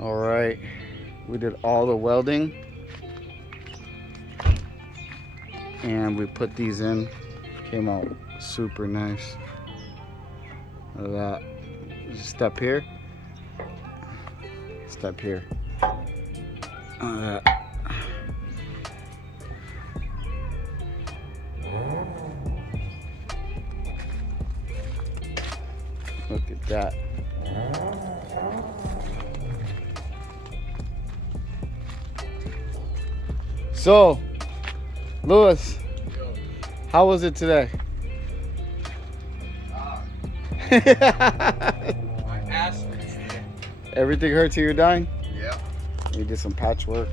All right, we did all the welding and we put these in. Came out super nice. Look at that. Just step here. Step here. Look at that. Look at that. So, Lewis, how was it today? My ass hurts. Everything hurts till you're dying? Yeah. We did some patchwork.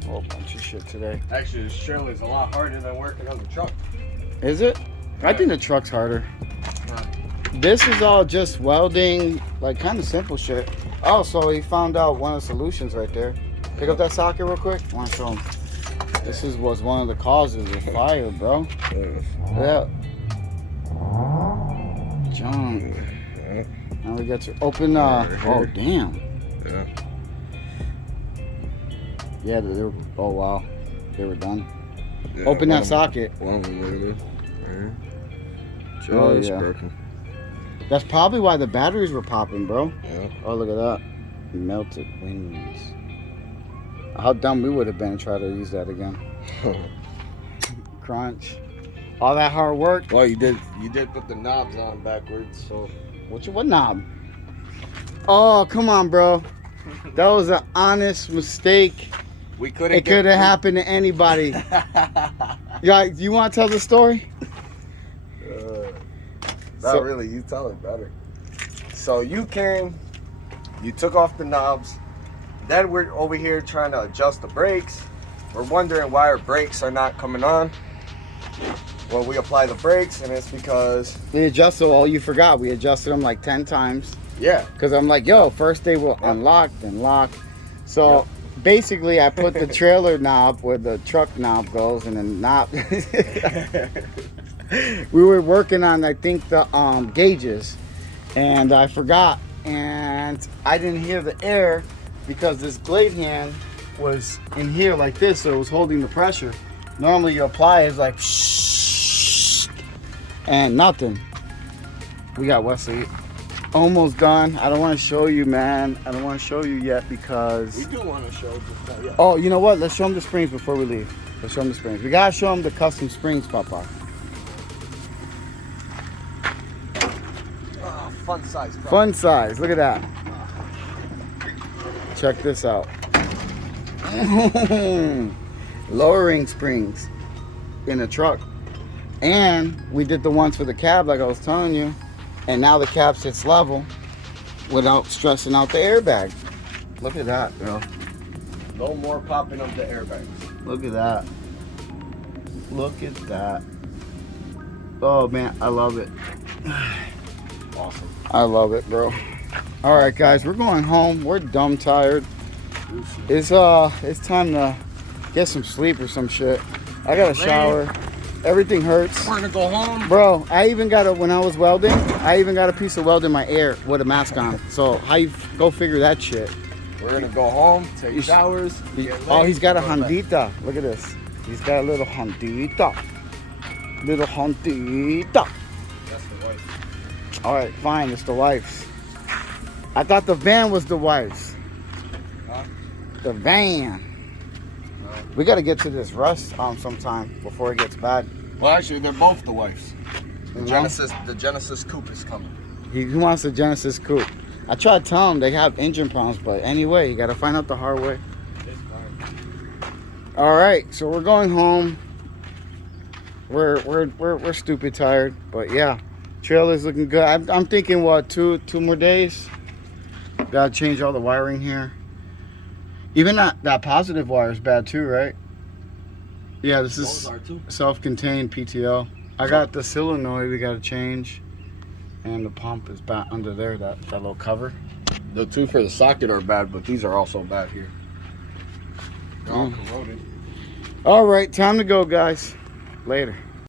A whole bunch of shit today. Actually, this trailer is a lot harder than working on the truck. Is it? Yeah. I think the truck's harder. Huh. This is all just welding, like kind of simple shit. Oh, so he found out one of the solutions right there. Pick up that socket real quick. I want to show him. This was one of the causes of fire, bro. Yeah. Junk. Now we got to open. Oh, damn. Yeah. Yeah, they were. Oh, wow. They were done. Yeah, Open that socket. One of them, look at this. Right. Just Oh, yeah. broken. That's probably why the batteries were popping, bro. Yeah. Oh, look at that. Melted wings. How dumb we would have been to try to use that again. Crunch. All that hard work. Well, you did put the knobs on backwards, so. What knob? Oh, come on, bro. That was an honest mistake. We couldn't. It could have happened to anybody. You want to tell the story? Not really. You tell it better. So you came, you took off the knobs. Then we're over here trying to adjust the brakes. We're wondering why our brakes are not coming on. Well, we apply the brakes, and it's because We adjusted. Oh, you forgot. We adjusted them like 10 times. yeah. Because I'm like, yo, first they will unlock, then lock. So basically, I put the trailer knob where the truck knob goes, and then knob. We were working on, I think, the gauges, and I forgot, and I didn't hear the air because this blade hand was in here like this, so it was holding the pressure. Normally, you apply it's like shh, and nothing. We got Wesley almost done. I don't want to show you, man. I don't want to show you yet because We do want to show just not yet. oh, you know what? Let's show them the springs before we leave. Let's show them the springs. We gotta show them the custom springs, Papa. Oh, fun size. Bro. Fun size. Look at that. Check this out. Lowering springs in a truck. And we did the ones for the cab, like I was telling you. And now the cab sits level without stressing out the airbag. Look at that, bro. No more popping of the airbags. Look at that. Look at that. Oh man, I love it. Awesome. I love it, bro. All right, guys, we're going home. We're dumb tired. It's time to get some sleep or some shit. I got a shower. Everything hurts. We're gonna go home. Bro, I even got when I was welding, I even got a piece of weld in my ear with a mask on. So how you go figure that shit? We're gonna go home, take showers. Oh, he's got a Hondita. Look at this. He's got a little Hondita. Little Hondita. That's the wife. All right, fine. It's the wife's. I thought the van was the wife's. Huh? The van. We got to get to this rust sometime before it gets bad. Well, actually, they're both the wives. You know? The Genesis coupe is coming. He wants a Genesis coupe. I tried telling him they have engine problems, but anyway, you got to find out the hard way. It's fine. All right, so we're going home. We're stupid tired, but yeah, trailer's looking good. I'm thinking what two more days. Got to change all the wiring here. Even that positive wire is bad too, right? Yeah, this is self-contained PTO. I got the solenoid we got to change, and the pump is back under there. That little cover. The two for the socket are bad, but these are also bad here. They're all corroded. All right, time to go, guys. Later.